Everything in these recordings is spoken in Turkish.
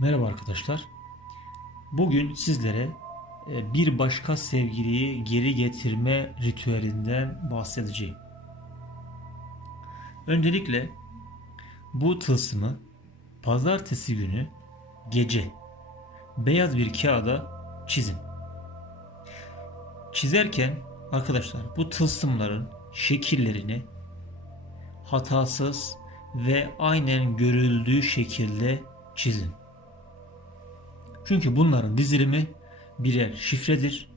Merhaba arkadaşlar. Bugün sizlere e, bir başka sevgiliyi geri getirme ritüelinden bahsedeceğim. Öncelikle bu tılsımı pazartesi günü gece beyaz bir kağıda çizin. Çizerken arkadaşlar bu tılsımların şekillerini hatasız ve aynen görüldüğü şekilde çizin. Çünkü bunların dizilimi birer şifredir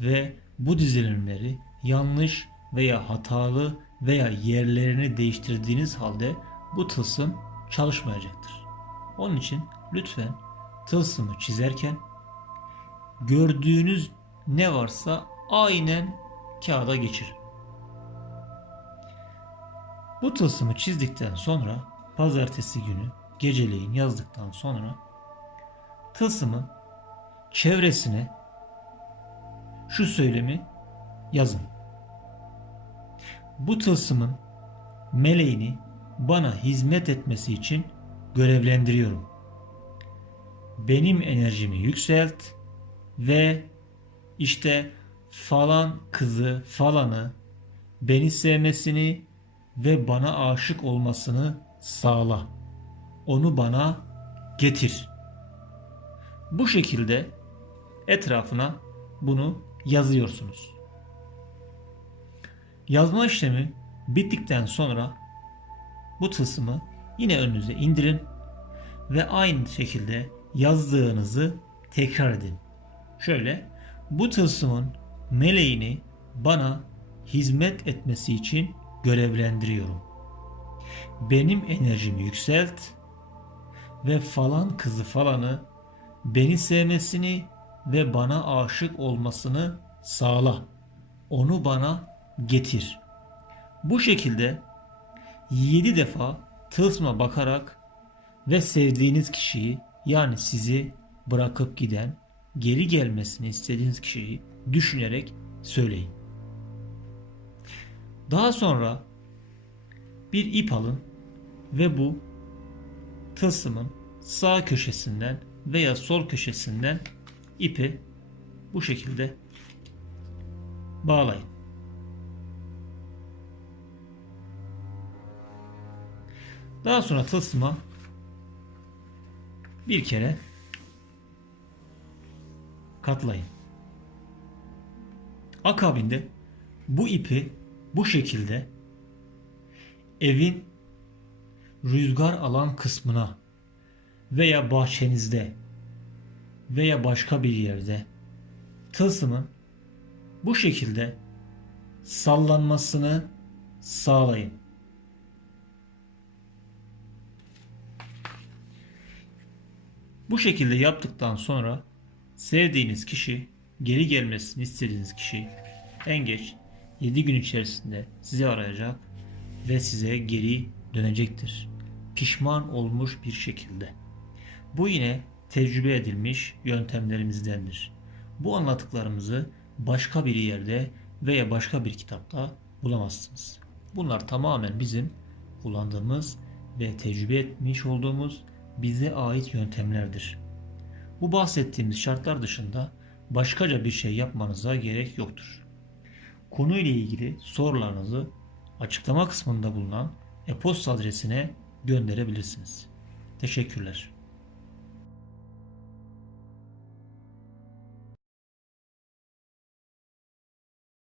ve bu dizilimleri yanlış veya hatalı veya yerlerini değiştirdiğiniz halde bu tılsım çalışmayacaktır. Onun için lütfen tılsımı çizerken gördüğünüz ne varsa aynen kağıda geçirin. Bu tılsımı çizdikten sonra pazartesi günü geceleyin yazdıktan sonra tılsımın çevresine şu söylemi yazın. Bu tılsımın meleğini bana hizmet etmesi için görevlendiriyorum. Benim enerjimi yükselt ve işte falan kızı falanı beni sevmesini ve bana aşık olmasını sağla. Onu bana getir. Bu şekilde etrafına bunu yazıyorsunuz. Yazma işlemi bittikten sonra bu tılsımı yine önünüze indirin ve aynı şekilde yazdığınızı tekrar edin. Şöyle bu tılsımın meleğini bana hizmet etmesi için görevlendiriyorum. Benim enerjimi yükselt ve falan kızı falanı beni sevmesini ve bana aşık olmasını sağla. Onu bana getir. Bu şekilde 7 defa tılsıma bakarak ve sevdiğiniz kişiyi yani sizi bırakıp giden, geri gelmesini istediğiniz kişiyi düşünerek söyleyin. Daha sonra bir ip alın ve bu tılsımın sağ köşesinden veya sol köşesinden ipi bu şekilde bağlayın. Daha sonra tılsıma bir kere katlayın. Akabinde bu ipi bu şekilde evin rüzgar alan kısmına veya bahçenizde veya başka bir yerde tılsımın bu şekilde sallanmasını sağlayın. Bu şekilde yaptıktan sonra sevdiğiniz kişi, geri gelmesini istediğiniz kişi en geç 7 gün içerisinde sizi arayacak ve size geri dönecektir. Pişman olmuş bir şekilde. Bu yine tecrübe edilmiş yöntemlerimizdendir. Bu anlattıklarımızı başka bir yerde veya başka bir kitapta bulamazsınız. Bunlar tamamen bizim kullandığımız ve tecrübe etmiş olduğumuz bize ait yöntemlerdir. Bu bahsettiğimiz şartlar dışında başkaca bir şey yapmanıza gerek yoktur. Konuyla ilgili sorularınızı açıklama kısmında bulunan e-posta adresine gönderebilirsiniz. Teşekkürler.